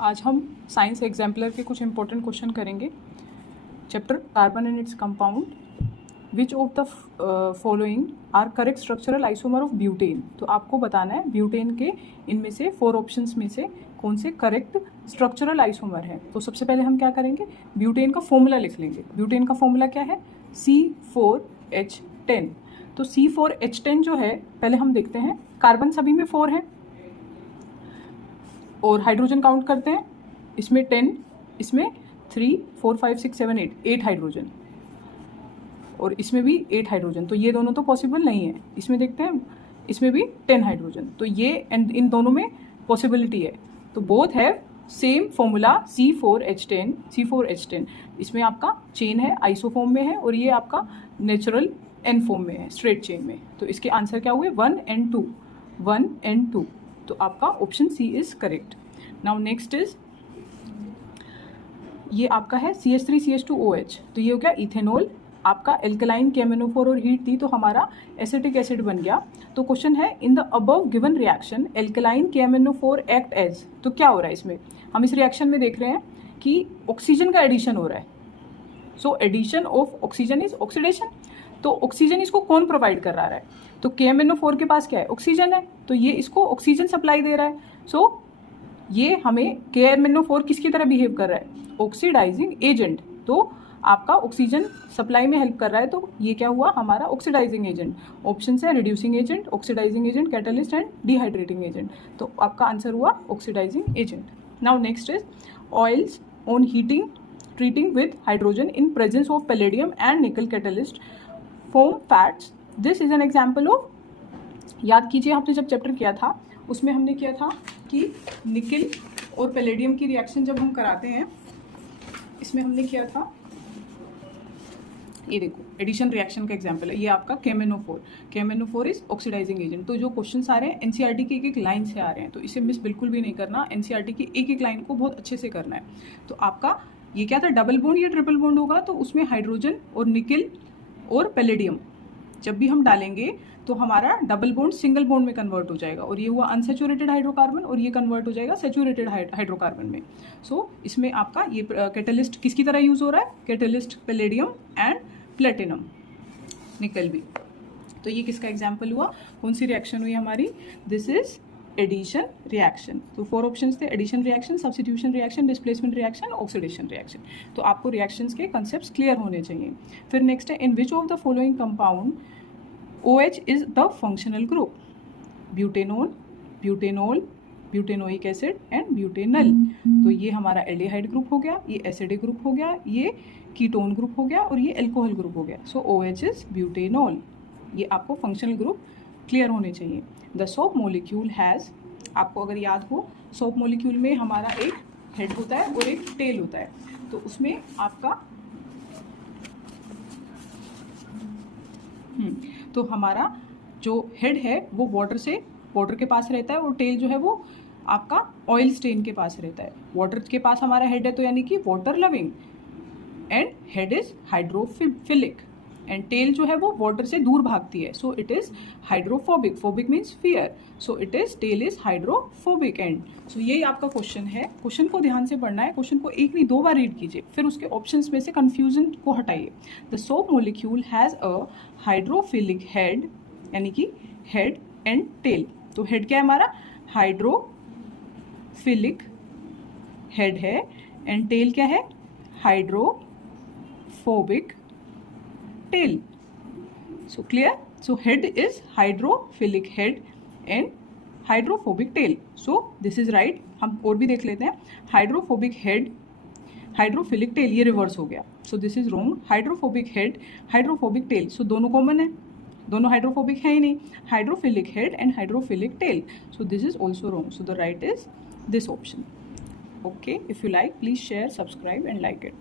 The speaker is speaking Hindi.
आज हम साइंस एग्जाम्पलर के कुछ इंपॉर्टेंट क्वेश्चन करेंगे। Chapter carbon and its compound, which of the following are correct structural isomer of butane. तो आपको बताना है ब्यूटेन के इनमें से 4 ऑप्शंस में से कौन से करेक्ट स्ट्रक्चरल आइसोमर है। तो सबसे पहले हम क्या करेंगे, ब्यूटेन का फॉर्मूला लिख लेंगे। ब्यूटेन का फॉर्मूला क्या है, C4H10। तो C4H10 जो है, पहले हम देखते हैं कार्बन सभी में 4 है और हाइड्रोजन काउंट करते हैं, इसमें 10, इसमें 3, 4, 5, 6, 7, 8 हाइड्रोजन और इसमें भी 8 हाइड्रोजन। तो ये दोनों तो पॉसिबल नहीं है। इसमें देखते हैं, इसमें भी 10 हाइड्रोजन। तो ये एंड इन दोनों में पॉसिबिलिटी है। तो both have same formula C4H10। इसमें आपका चेन है, आइसोफॉर्म में है, और ये आपका नेचुरल एन फॉर्म में है, स्ट्रेट चेन में। तो इसके आंसर क्या हुए, 1 and 2, 1 and 2। तो आपका option C is correct. Now next is, ये आपका है CH3CH2OH। तो ये हो गया इथेनॉल। आपका एल्कलाइन KMnO4 और हीट थी तो हमारा एसिटिक एसिड बन गया। तो क्वेश्चन है, in the above given reaction alkaline KMnO4 act as. तो क्या हो रहा है इसमें, हम इस रिएक्शन में देख रहे हैं कि ऑक्सीजन का एडिशन हो रहा है। So addition of oxygen is oxidation. तो ऑक्सीजन इसको कौन प्रोवाइड कर रहा है, तो KMnO4 के पास क्या है, ऑक्सीजन है, तो ये इसको ऑक्सीजन सप्लाई दे रहा है। सो ये हमें KMnO4 किसकी तरह बिहेव कर रहा है, ऑक्सीडाइजिंग एजेंट। तो आपका ऑक्सीजन सप्लाई में हेल्प कर रहा है, तो ये क्या हुआ हमारा ऑक्सीडाइजिंग एजेंट। ऑप्शन है reducing agent, oxidising agent, catalyst and dehydrating agent. तो आपका आंसर हुआ oxidising agent. Now next is, oils on heating treating with hydrogen in presence of palladium and nickel catalyst form fats. This is an example of, याद कीजिए आपने जब चैप्टर किया था उसमें हमने किया था कि निकल और पैलेडियम की रिएक्शन जब हम कराते हैं, इसमें हमने किया था, ये देखो एडिशन रिएक्शन का एग्जांपल है, ये आपका KMnO4 इज ऑक्सीडाइजिंग एजेंट। तो जो क्वेश्चन आ रहे हैं एनसीईआरटी की एक लाइन से आ रहे हैं, तो इसे मिस बिल्कुल भी नहीं करना। एनसीईआरटी की एक लाइन को बहुत अच्छे से करना है। तो आपका ये क्या था, डबल बॉन्ड या ट्रिपल बॉन्ड होगा, तो उसमें हाइड्रोजन और निकल और पैलेडियम जब भी हम डालेंगे तो हमारा डबल बॉन्ड सिंगल बॉन्ड में कन्वर्ट हो जाएगा, और ये हुआ अनसेचुरेटेड हाइड्रोकार्बन, और ये कन्वर्ट हो जाएगा सेचुरेटेड हाइड्रोकार्बन में। सो इसमें आपका ये कैटलिस्ट किसकी तरह यूज हो रहा है, कैटलिस्ट पैलेडियम एंड प्लेटिनम, निकल भी। तो ये किसका एग्जाम्पल हुआ, कौन सी रिएक्शन हुई हमारी, दिस इज एडिशन रिएक्शन। तो 4 ऑप्शंस थे, addition reaction, substitution reaction, displacement reaction, oxidation reaction. तो आपको रिएक्शंस के कंसेप्ट्स क्लियर होने चाहिए। फिर नेक्स्ट है, in which of the following compound OH is the functional group, butanol, butanol, butanoic acid and butanal. तो ये हमारा एल्डिहाइड ग्रुप हो गया, ये एसिडिक ग्रुप हो गया, ये कीटोन ग्रुप हो गया, और ये एल्कोहल ग्रुप हो गया। सो OH इज ब्यूटेनॉल। ये आपको फंक्शनल ग्रुप क्लियर होने चाहिए। द सोप मोलिक्यूल हैज़, आपको अगर याद हो, सोप मोलिक्यूल में हमारा एक हेड होता है और एक टेल होता है। तो उसमें आपका तो हमारा जो हेड है वो वाटर के पास रहता है, और टेल जो है वो आपका ऑयल स्टेन के पास रहता है। वाटर के पास हमारा हेड है तो यानी कि water loving, and head is hydrophilic, and tail जो है वो वाटर से दूर भागती है। So it is hydrophobic, phobic means fear, so it is tail is hydrophobic and. So यही आपका क्वेश्चन है। क्वेश्चन को ध्यान से पढ़ना है, क्वेश्चन को एक नहीं 2 बार रीड कीजिए, फिर उसके ऑप्शंस में से कंफ्यूजन को हटाइए। The soap molecule has a hydrophilic head, यानी कि हेड एंड टेल। तो हेड क्या है हमारा, हाइड्रोफिलिक हेड है, एंड टेल क्या है, hydrophobic tail. So clear? So head is hydrophilic head and hydrophobic tail. So this is right. हम और भी देख लेते हैं, हाइड्रोफोबिक हेड, हाइड्रोफिलिक टेल, ये रिवर्स हो गया। So this is wrong, hydrophobic head, hydrophobic tail. So दोनों कॉमन है, दोनों हाइड्रोफोबिक है ही नहीं, hydrophilic head and hydrophilic tail. So this is also wrong. So the right is this option. Okay, if you like please share, subscribe and like it.